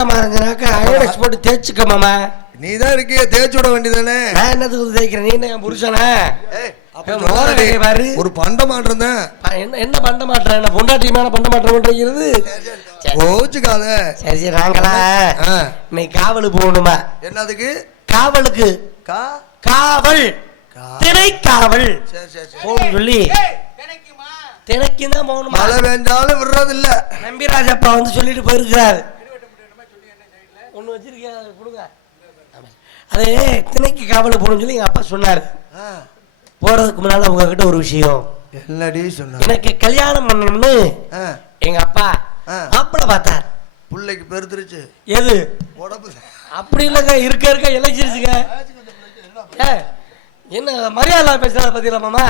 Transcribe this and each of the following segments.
அயனக்ஸ் போட்டு தேய்ச்சுக்க மாமா. நீ தான் இருக்கிய தேய்ச்சி விட வேண்டியதானே. நான் என்னதுக்கு தேய்க்கிறேன்? நீ என்ன புருஷனா? ஒரு பண்ட மாற்றம் தான். என்ன பண்ட மாற்றம்? என்ன பொண்டாட்டியமான பண்ட மாற்றம் பண்றது? கோச்சுக்காத. சரி சரி நாங்களா இன்னைக்கு காவலுக்கு போகணுமா? என்னதுக்கு? காவலுக்கு. காவல் திணை காவல் போகணும் சொல்லி திணைக்கும் தான் போகணும். மழை வேண்டாலும் விடுறது இல்ல. நம்பிராஜப்பா வந்து சொல்லிட்டு போயிருக்கிறாரு. ஒண்ணு வச்சிருக்கேன் கொடுங்க. அது திணைக்கு காவலுக்கு போகணும்னு சொல்லி எங்க அப்பா சொன்னாரு. போறதுக்கு முன்னால உங்ககிட்ட ஒரு விஷயம். என்னடி சொன்ன? எனக்கு கல்யாணம் பண்ணணும்னு எங்க அப்பா மாப்பிள்ளை பார்த்தார். பிள்ளைக்கு பெருத்துருச்சு. எது உடம்பு அப்படி இல்லைங்க, இருக்க இருக்க இழைச்சிருச்சுங்க. என்ன மரியாதை பேசுறத பத்தியில மாமா?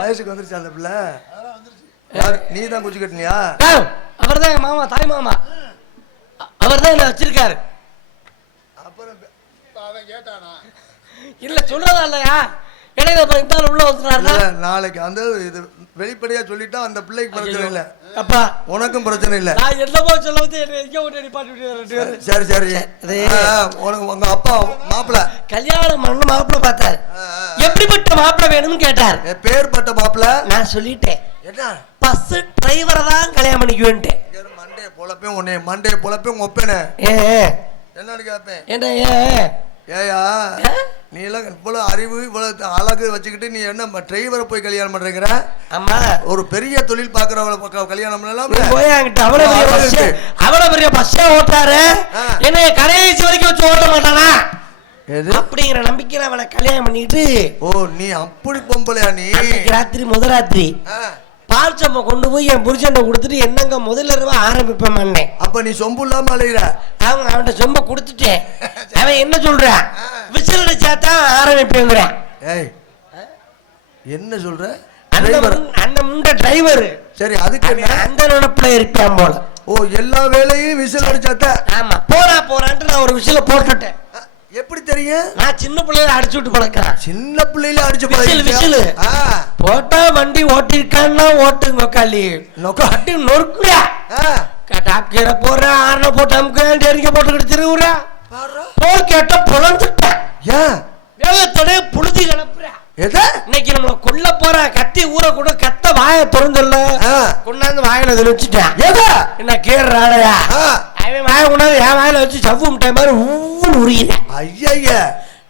வயசுக்கு வந்துருச்சு அந்த பிள்ளை. நீ தான் குச்சி கட்டினியா? அவர் தான் மாமா, தாய் மாமா. அவர் தான் என்ன வச்சிருக்காரு. இல்ல சொல்றதா இல்லையா? இடையில இந்த உள்ள வந்துறாருல. நாளைக்கு அந்த இது வெளிப்படையா சொல்லிட்டா அந்த பிள்ளைக்கு பிரச்சனை இல்ல. அப்பா உனக்கும் பிரச்சனை இல்ல. நான் என்னமோ சொல்ல வந்து எங்க ஓடி நிப்பாட்டி விட்டாரு. சரி சரி. உங்க அப்பா மாப்பிள்ளை கல்யாணம் பண்ண மாப்பிள்ளை பார்த்தாரு. எப்படிப்பட்ட மாப்பிள்ளை வேணும்னு கேட்டார். பேர்பட்ட மாப்பிள்ளை. நான் சொல்லிட்டேன். என்ன பஸ் டிரைவரை தான் கல்யாணம் பண்ணிக்குவேன்ட்டேன். மண்டைய பொழப்பேன் உன்னை, மண்டைய பொழப்பேன் ஒப்பேனே. என்னன்னு கேட்பேன். என்ன ஏயா நீ எல்லாம் இவ்வளவு அறிவு இவ்வளவு அழகு வச்சுக்கிட்டு நீ என்ன டிரைவரை போய் கல்யாணம் பண்றீங்கிற? ஆமா, ஒரு பெரிய தொழில் பாக்குறவளை கல்யாணம் பண்ணலாம். அவ்வளவு பெரிய பஸ்ஸா ஓட்டாரு, என்ன கடைசி வரைக்கும் வச்சு ஓட்ட மாட்டானா அப்படிங்கிற நம்பிக்கையில அவளை கல்யாணம் பண்ணிட்டு. ஓ நீ அப்படி பொம்பளையா? நீ ராத்திரி முதராத்திரி பால் சொம்ப கொண்டு போய் என் புருஷன் கொடுத்துட்டு என்னங்க முதல்ல ரூபா ஆரம்பிப்பேன். அப்ப நீ சொம்பு இல்லாம அலையிற. அவங்க அவன்கிட்ட சொம்ப கொடுத்துட்டேன். அவன் என்ன சொல்றான்? விசில் அடிச்சாதான் ஆரம்பிப்பேங்கிறான். என்ன சொல்ற? அந்த முண்ட டிரைவர். சரி அதுக்கு அந்த நினைப்புல இருப்பான் போல. ஓ எல்லா வேலையும் விசில் அடிச்சாத்த. ஆமா போறான்ட்டு நான் ஒரு விசில போட்டுட்டேன். எப்படி தெரியும்? நான் சின்ன பிள்ளைல அடிச்சு விட்டு பழக்கிறேன். சின்ன பிள்ளைல அடிச்சு விசில் போட்டா வண்டி ஓட்டிருக்கான்னா ஓட்டுங்க காலி நொக்காட்டி நொறுக்குறா. டாப்கீரை போடுறேன், ஆரணை போட்டு அமுக்கிறேன், டெரிக்க போட்டுக்கிட்டு திருவுறேன். போல் கேட்ட புலந்துட்டேன். வேகத்தோட புழுதி கிளப்புறேன். இன்னைக்கு நம்மள கொல்ல போற கத்தி ஊற கூட கத்த வாய திறந்துள்ள கொண்டாந்து வாயில வச்சுட்டேன். என்ன கேடுறாடையா? அவன் வாய கொண்டாந்து என் வாயில வச்சு சவ்வு முட்டை மாதிரி ஊன்னு உரியிறேன். ஐயா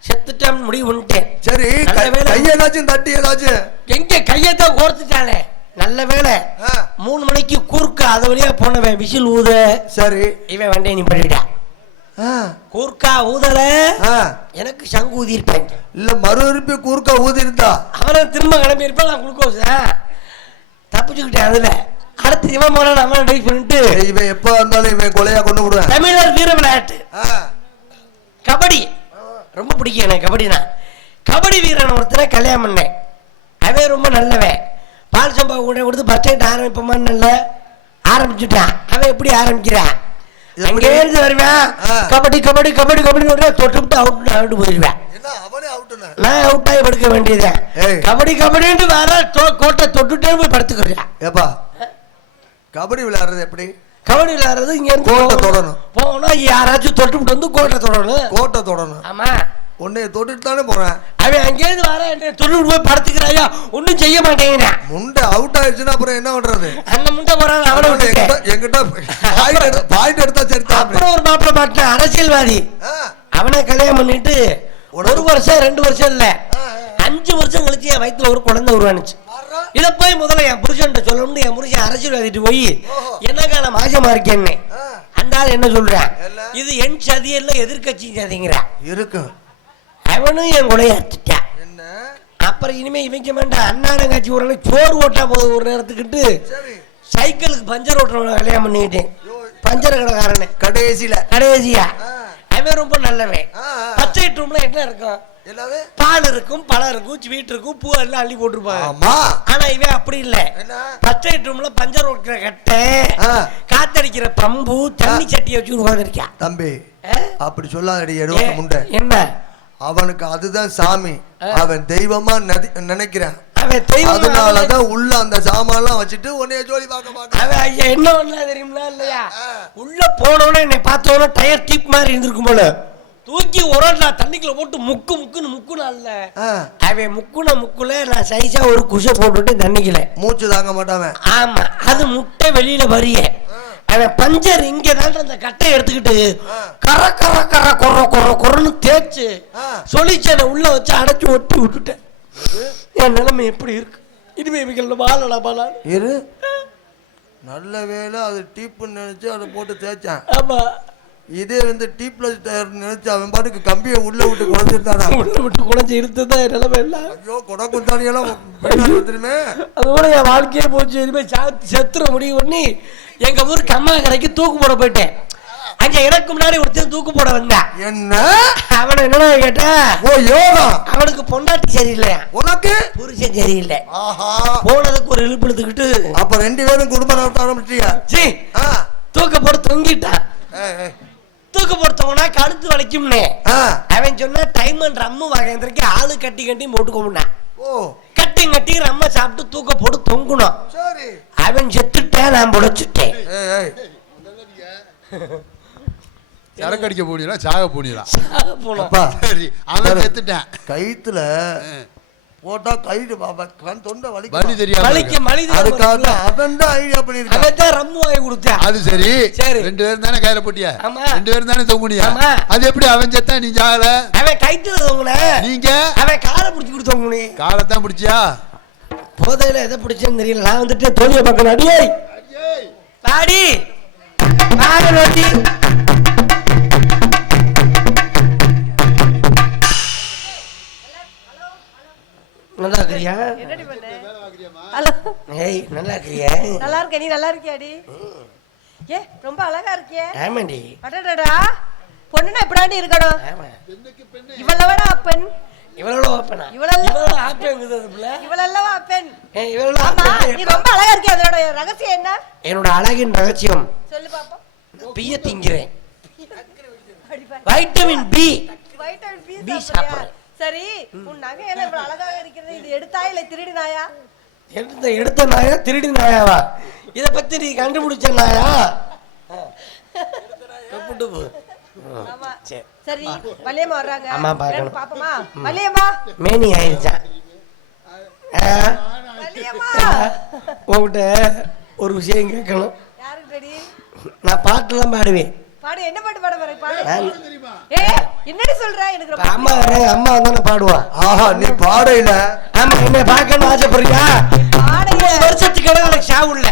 செத்துட்டான்னு முடிவு பண்ணிட்டேன். சரி கையேதாச்சும் தட்டி ஏதாச்சும் எங்க கையத்தான் கோர்த்துட்டானே. நல்ல வேலை 3 மணிக்கு கூர்க்க அது வழியா போனவன் விசில் ஊத. சரி இவன் வண்டியை நீ பண்ணிட்டான். கூர்க்கா ஊதல எனக்கு சங்கு ஊதி இருப்பேன். இல்ல மறுபடியும் கூர்க்கா ஊதி இருந்தா அவனை திரும்ப கிளம்பி இருப்பான். நான் குளுக்கோஸ் தப்பிச்சுக்கிட்டேன். அதுல அடுத்து இவன் போன அவன் ட்ரை பண்ணிட்டு இவன் எப்ப வந்தாலும் இவன் கொலையா கொண்டு விடுவேன். தமிழர் வீர விளையாட்டு கபடி ரொம்ப பிடிக்கும் எனக்கு. கபடினா கபடி வீரன் ஒருத்தனை கல்யாணம் பண்ணேன். அவன் ரொம்ப நல்லவன். பால் சம்பா கூட கொடுத்து பஸ் ஸ்டாண்ட் ஆரம்பிப்போமான்னு நல்ல ஆரம்பிச்சுட்டான். அவன் எப்படி ஆரம்பிக்கிறான்? அங்கேருந்து வருவேன். கபடி கபடி கபடி கபடி தொட்டு அவுட் போயிருவேன். நான் அவுட் ஆகி படுக்க வேண்டியதுதான். கபடி கபடின்னு வேற கோட்டை தொட்டுட்டே போய் படுத்துக்கிறேன். ஏப்பா கபடி விளையாடுறது எப்படி? கபடி விளையாடுறது இங்க இருந்து கோட்டை தொடணும். போனா யாராச்சும் தொட்டு வந்து கோட்டை தொடணும். கோட்டை தொடணும். ஆமா உன்னை தொட்டுட்டு தானே போறேன். அவன் அங்கேருந்து வர தொட்டு போய் படுத்துக்கிறாயா? ஒன்னும் செய்ய மாட்டேங்கிறேன். முண்டை அவுட் ஆயிடுச்சுன்னா அப்புறம் என்ன பண்றது? அந்த முண்டை போறான் அவனை என்கிட்ட பாயிண்ட் எடுத்தா சரி. அப்புறம் ஒரு மாப்பிள்ள மாட்டேன் அரசியல்வாதி. அவனை கல்யாணம் பண்ணிட்டு 1 வருஷம் 2 வருஷம் இல்ல 5 வருஷம் கழிச்சு என் வயிற்றுல ஒரு குழந்தை உருவானுச்சு. இதை போய் முதல்ல என் புருஷன் சொல்லணும்னு என் புருஷன் அரசியல்வாதிட்டு போய் என்னக்கா நான் மாசமா இருக்கேன்னு அந்த ஆள் என்ன சொல்றான்? இது என் சதி எல்லாம் எதிர்கட்சி சதிங்கிறான். இருக்கும். அவனும் என் கூட ஏத்துட்டான். அப்புறம் இனிமே இவைக்க வேண்டாம். அண்ணாடங்காட்சி ஒரு சோறு ஓட்டா போகுது ஒரு நேரத்துக்கிட்டு சைக்கிளுக்கு பஞ்சர் ஓட்டுறவன கல்யாணம் பண்ணிக்கிட்டேன். பஞ்சர் கடைக்காரனு கடைசியா அவன் ரொம்ப நல்லவன். பச்சை ரூம்ல என்ன இருக்கும்? பால் இருக்கும், பழம் இருக்கும், ஸ்வீட் இருக்கும், பூ எல்லாம் அள்ளி போட்டுருப்பாங்க. ஆனா இவன் அப்படி இல்ல. பச்சை ரூம்ல பஞ்சர் ஓட்டுற கட்டை, காத்தடிக்கிற பம்பு, தண்ணி சட்டியை வச்சு உட்காந்துருக்கான். தம்பி அப்படி சொல்லாதடி முண்டை. என்ன அவனுக்கு அதுதான் சாமி. அவன் தெய்வமா நினைக்கிறான். அதனாலதான் உள்ள அந்த சாமான்லாம் வச்சுட்டு உன்னைய ஜோலி பார்க்க மாட்டேன். ஐயா என்ன ஒண்ணா தெரியுமா இல்லையா, உள்ள போனோட என்னை பார்த்தோன்னா டயர் டீப் மாதிரி இருந்திருக்கும் போல, தூக்கி உரண்டா தண்ணிக்குள்ள போட்டு முக்குன்னு முக்குனால அவன் முக்குல நான் சைஸா ஒரு குஷை போட்டுட்டு தண்ணிக்கல மூச்சு தாங்க மாட்டாவன். ஆமா, அது முட்டை வெளியில வரிய அவன் பஞ்சர் இங்க தான் அந்த கட்டை எடுத்துக்கிட்டு கர கர கர கொர கொர கொரன்னு தேய்ச்சு சொல்லிச்சனை உள்ள வச்சு அடைச்சு ஒட்டி விட்டுட்டேன். என் நிலைமை எப்படி இருக்கு இனிமே இவங்கள வாழலாம் பாலா இரு. நல்ல வேலை அது டீப்புன்னு நினைச்சு அதை போட்டு தேய்ச்சான். ஆமா, இதே வந்து டீப்ல நினைச்சு அவன் பாட்டுக்கு கம்பியை உள்ள விட்டு குறைஞ்சிருந்தானா, உள்ள விட்டு குறைஞ்சி இருந்ததா என் நிலைமை இல்லை. ஐயோ கொடை குந்தானியெல்லாம் வந்துருமே. அதோட என் வாழ்க்கையே போச்சு. இனிமே செத்துற முடிவு பண்ணி எங்க ஊருக்கு அம்மா கரைக்கு தூக்கு போட போயிட்டேன். அங்க எனக்கு முன்னாடி ஒருத்தர் தூக்கு போட வந்தா. என்ன அவனை என்ன கேட்டா, ஓ யோகா, அவனுக்கு பொண்டாட்டி சரியில்லையா, உனக்கு புருஷன் சரியில்லை. ஆஹா, போனதுக்கு ஒரு இழுப்பு இழுத்துக்கிட்டு அப்ப 2 பேரும் குடும்பம் நடத்த ஆரம்பிச்சியா? தூக்க போட்டு தொங்கிட்டான். தூக்க போடுத்தவனா கழுத்து வலிக்கும்னே அவன் சொன்னா டைம் அண்ட் ரம்மு வகைக்கு ஆளு கட்டி கட்டி போட்டுக்கோம்னா கட்டி ரம்ம சாப்பிட்டு தூக்க போட்டு தொங்கணும். அவன் செத்துட்டேன், நான் புடைச்சுட்டேன். சரக்கு அடிக்க போனீங்களா சாக போனீங்களா? சரி, அவன் செத்துட்டேன். கயித்துல போட்டா கயிறு கண் தொண்டை வலி தெரியாது. அது சரி, 2 பேரும் தானே கையில போட்டியா? 2 பேரும் தானே தொங்குனியா? அது எப்படி அவன் செத்தா நீ சாகல? அவன் கைத்துல தொங்குன, நீங்க அவன் காலை பிடிச்சி கொடுத்து தொங்குனே. காலத்தான் பிடிச்சியா? போதையில எதை பிடிச்சேன்னு தெரியல. நான் வந்துட்டு தோழிய பக்கம் அடியே பாடி பாடி நல்லா இருக்கிறியா? ஹலோ, ஏய் நல்லா இருக்கிறியா? நல்லா இருக்க. நீ நல்லா இருக்கியாடி? ஏ ரொம்ப அழகா இருக்கியே. ஆமாண்டி. அடடடா, பொண்ணுனா இப்படாண்டி இருக்கணும். இவளவடா அப்பன். இவளோ அப்பனா? இவளோ ஆப்பேங்குது புள்ள. இவளல்லவா அப்பன்? இவளோ ஆமா, நீ ரொம்ப அழகா இருக்கிய. அதோட ரகசியம் என்ன? என்னோட அழகின் ரகசியம் சொல்லு பாப்போம். பிய திங்கிறேன். Vitamin B. வைட்டமின் பி சாப்பிடுறேன். சரி, உன் நகை எல்லாம் இவ்வளவு அழகாக இருக்கிறது, இது எடுத்தாயா இல்ல திருடினாயா? எடுத்த நாயா திருடி நாயாவா? இத பத்தி நீ கண்டுபிடிச்ச நாயா? சரி, வள்ளியம்மா வர்றாங்க. அம்மா பார்க்கணும். பாப்பமா வள்ளியம்மா. மேனி ஆயிடுச்சா? வள்ளியம்மா, உங்ககிட்ட ஒரு விஷயம் கேட்கணும். யாருக்கு ரெடி? நான் பாட்டுலாம் பாடுவேன். பாடு. என்ன பாட்டு பாட வர? பாடு. என்னடி சொல்ற? எனக்கு அம்மா அம்மா வந்தானே பாடுவா. ஆஹா, நீ பாடையில. ஆமா, என்ன பார்க்கணும் ஆசைப்படுறியா? 30 வருஷத்துக்கு எனக்கு சாவு இல்ல.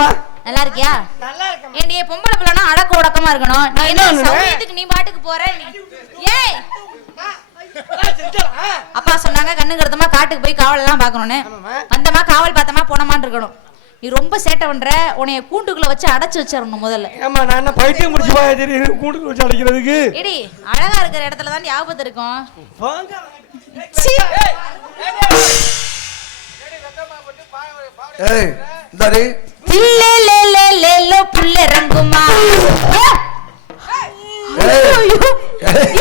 இருக்கம்மா. நல்லா இருக்கியா? நல்லா இருக்கேன். ஏண்டி பொம்பளை பிள்ளைனா அடக்க உடக்கமா இருக்கணும். நீ என்ன சௌரியத்துக்கு நீ பாட்டுக்கு போற? ஏய் அப்பா சொன்னாங்க கண்ணு கருத்தமா காட்டுக்கு போய் காவல் எல்லாம் பாக்கணும்னு. வந்தமா காவல் பார்த்தமா போனமான்னு இருக்கணும். நீ ரொம்ப சேட்டை பண்ற. உன்னைய கூண்டுக்குள்ள வச்சு அடைச்சு வச்சிடணும் முதல்ல. ஏமா நான் என்ன பைத்தியம் முடிச்சு போய் தெரியும் கூண்டுக்குள்ள வச்சு அடைக்கிறதுக்கு? எடி அழகா இருக்கிற இடத்துல தான் ஆபத்து இருக்கும். ஏய் இந்தாடி பிள்ளை புள்ள ரங்குமா.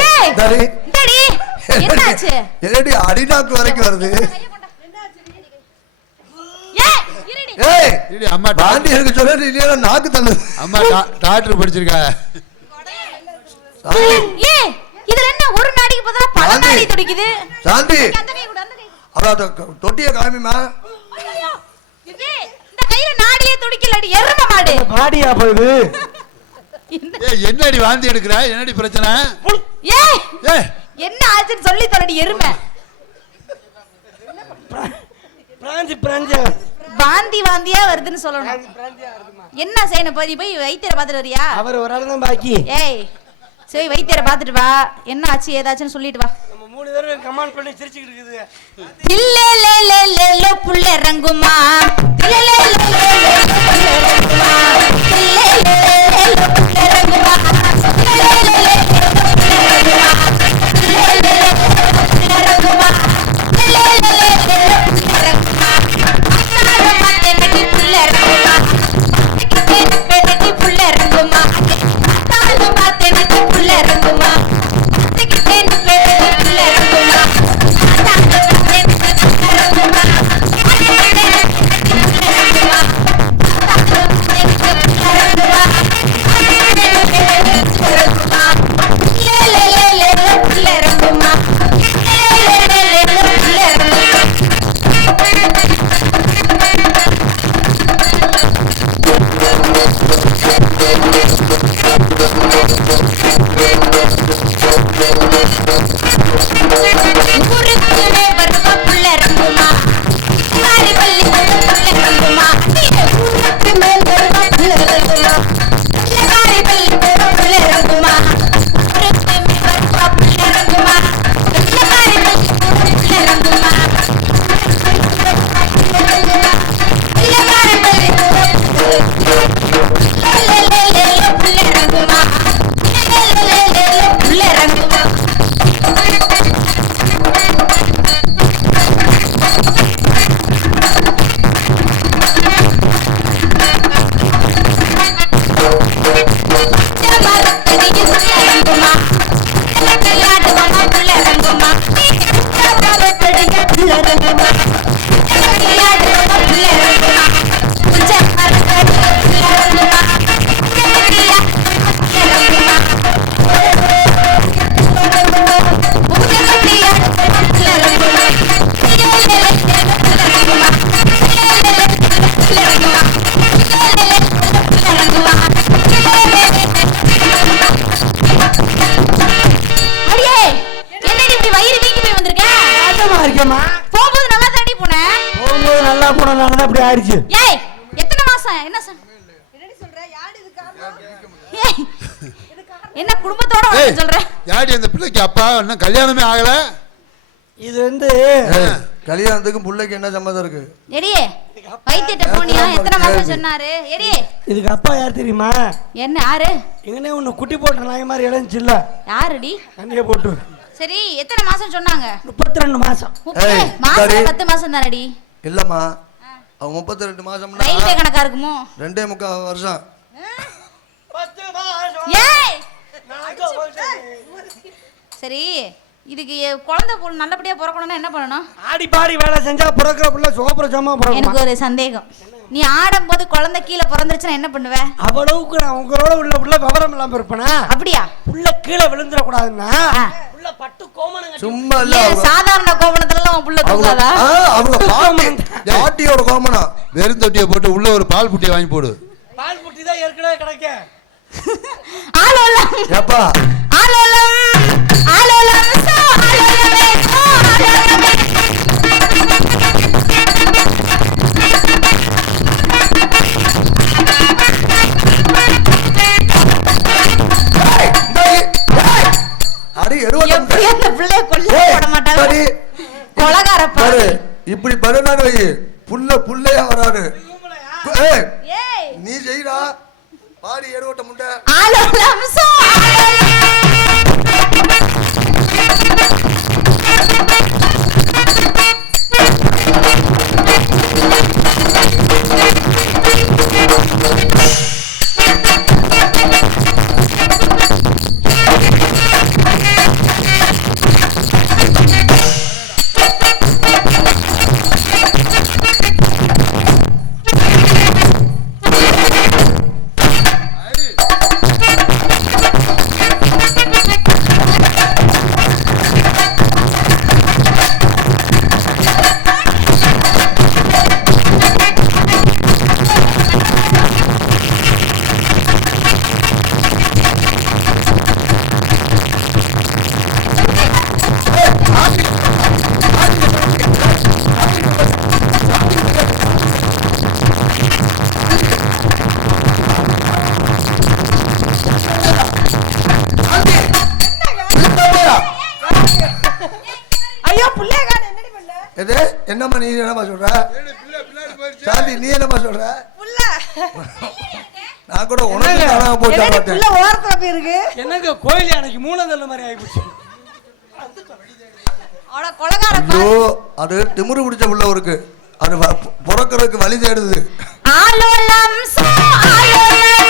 ஏய் இந்தாடி என்னாச்சு? என்னடி அடிநாக்கு வரைக்கும் வருது? ஏய் இடி அம்மா பாண்டி எனக்கு சொல்ல இல்லையா நாக்கு தள்ளுது. அம்மா டாக்டர் படிச்சிருக்கா. ஏய் இதுல என்ன ஒரு நாடிக்கு பதிலா பல நாடி துடிக்குது? சாந்தி அவள தொட்டிய காமிமா. இந்த கையில நாடியே துடிக்கலடி எரும மாடு. பாடியா போகுது. ஏய் என்னடி வாந்தி எடுக்கற? என்னடி பிரச்சனை? ஏய் ஏய் என்ன ஆச்சுன்னு சொல்லி தரடி எருமை. பிராஞ்சி வாந்தியா வருதுன்னு சொல்லணும். என்ன செய்யணும்? போய் வைத்தியரை பாத்துட்டு வரியா? அவர் ஒரு ஆள் தான் பாக்கி. ஏய் சரி வைத்தியரை பாத்துட்டு வா. என்ன ஆச்சு ஏதாச்சுன்னு சொல்லிட்டு வா. நம்ம 3 பேரும் கமாண்ட் பண்ணி சிரிச்சிட்டு இருக்குது. தில்லேலேலேலேலே புள்ள ரங்குமா. தில்லேலேலேலேலே புள்ள ரங்குமா. தில்லேலேலேலே புள்ள ரங்குமா. தில்லேலேலேலே புள்ள ரங்குமா. தில்லேலேலேலே புள்ள ரங்குமா. அத்தாரமா தெனடி புள்ள ரங்குமா. தெனடி புள்ள ரங்குமா. அத்தாரமா தெனடி புள்ள ரங்குமா. தெனடி புள்ள ரங்குமா. போகும்போது நல்லா தாண்டி போனேன். போகும்போது நல்லா போனனால அப்படி ஆயிடுச்சு. ஏய் எத்தனை மாசம்? என்ன என்னடி சொல்ற? யாரு இது காரணம்? ஏய் என்ன குடும்பத்தோட வந்து சொல்ற? யாடி அந்த பிள்ளைக்கு அப்பா இன்னும் கல்யாணமே ஆகல. இது வந்து கல்யாணத்துக்கு புள்ளைக்கு என்ன சம்மதம் இருக்கு? எடி வைத்தியட்ட போனியா? எத்தனை மாசம் சொன்னாரு? எடி இதுக்கு அப்பா யார் தெரியுமா? என்ன யாரு? எங்கனே உன்னை குட்டி போட்ட நாய் மாதிரி இழந்துச்சு இல்ல? யாருடி? அங்கேயே போட்டு. சரி எத்தனை மாசம் சொன்னாங்க? 32 மாசம். மாசம் 10 மாசம் தானடி? இல்லம்மா அவ 32 மாசம்னா ரயில்வே கணக்கா இருக்குமோ? 2.25 வருஷம். 10 மாசம். ஏய் சரி இதுக்கு குழந்தை நல்லபடியா பிறக்கணும்னா என்ன பண்ணணும்? ஆடி பாடி வேலை செஞ்சா பிறக்கிற புள்ள சோபரசமா பிறக்கும். எனக்கு ஒரு சந்தேகம். நீ ஆடும்போது குழந்தை கீழே பிறந்துருச்சுன்னா என்ன பண்ணுவ? அவ்வளவுக்கு நான் உங்களோட உள்ள புள்ள விவரம் இல்லாம இருப்பேனா? அப்படியா? புள்ள கீழே விழுந்துட கூடாதுன்னா புள்ள பட்டு கோமணங்க சும்மா இல்ல. சாதாரண கோமணத்துல எல்லாம் புள்ள தூங்காதா? அவங்க பாட்டியோட கோமணம். வெறும் தொட்டியை போட்டு உள்ள ஒரு பால் புட்டியை வாங்கி போடு. பால் புட்டி தான் ஏற்கனவே கிடைக்க. ஆலோலம் ஏப்பா ஆலோலம் ஆலோலம் சோ ஆலோலமே சோ ஆலோலமே. பாடி ஏறுவட்ட முண்டை ஆலோலம் சோ என்னம்மா நீ என்னம்மா சொல்ற சாந்தி நீ என்னம்மா சொல்ற நான் கூட உனக்கு காணாம போச்சு ஓரத்துல போயிருக்கு என்னங்க கோயில் அன்னைக்கு மூலதல்ல மாதிரி ஆயிப்போச்சு ஐயோ அது திமிரு பிடிச்ச புள்ள இருக்கு அது பிறக்கிறதுக்கு வழி தேடுது ஆலோலம் சோ ஆலோலமே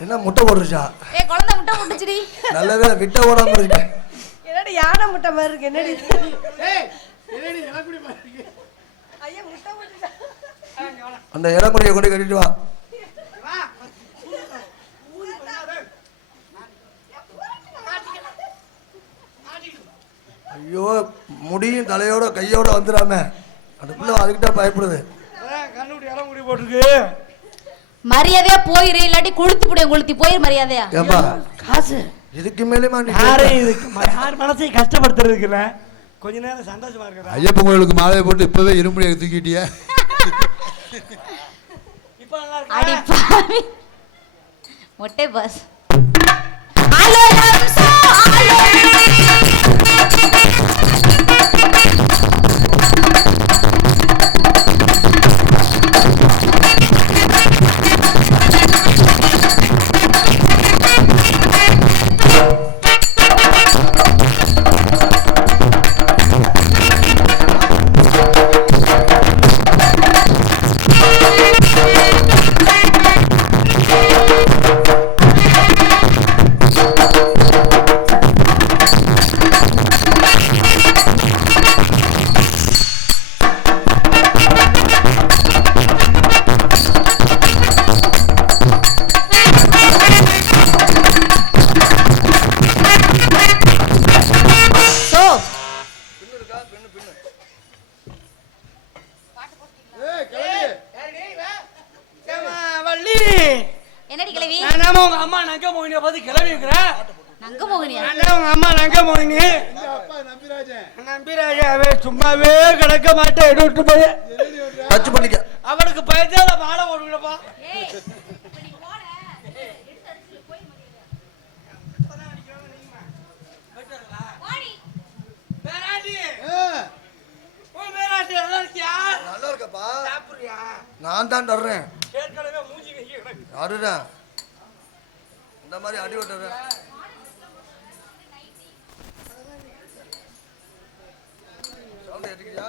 என்ன முட்டை போடுறா ஏய் குழந்தை முட்டை போட்டுச்சுடி நல்லவே விட்ட ஓடாம இருக்கு என்னடி யானை முட்டை மாதிரி இருக்கு என்னடி ஏய் என்னடி இளங்குடி மாதிரி இருக்கு ஐயா முட்டை போட்டுச்சா அந்த இளங்குடியை கொண்டு கட்டிட்டு வா ஐயோ முடியும் தலையோட கையோட வந்துடாம அந்த பிள்ளை அதுக்கிட்ட பயப்படுது கண்ணுடி இளங்குடி போட்டுருக்கு மரியாதையா போயிரு இல்லாட்டி கொளுத்தி போயிரு மரியாதையா ஏப்பா காசு இதுக்கு மேலே யார் மனசையும் கஷ்டப்படுத்துறதுக்கு இல்ல கொஞ்ச நேரம் சந்தோஷமா இருக்கா ஐயப்பன் கோயிலுக்கு மாலையை போட்டு இப்பவே இரும்புடியை தூக்கிட்டியா இப்ப நல்லா இருக்கு அடி பாவி மொட்டை பஸ் ஆலோலம் சோ ஆலோலம் என்னடி கிளவி நான் உங்க அம்மா நங்க மோகினிய பார்த்து கிளவி இருக்கிறேன் நங்க மோகினியா உங்க அம்மா நங்க மோகினி அப்பா நம்பிராஜாவே சும்மாவே கிடக்க மாட்டேன் எடுத்து போய் டச் பண்ணிக்க அவனுக்கு பயத்தால மாலை போடுங்கப்பா ஏய் நீ போற எடுத்து அடிச்சு போய் மரியாதை நல்லா இருக்கப்பா நான் தான் தர்றேன் யாருடா இந்த மாதிரி அடி விட்டுறேன் சவுண்ட் எடுக்கிறியா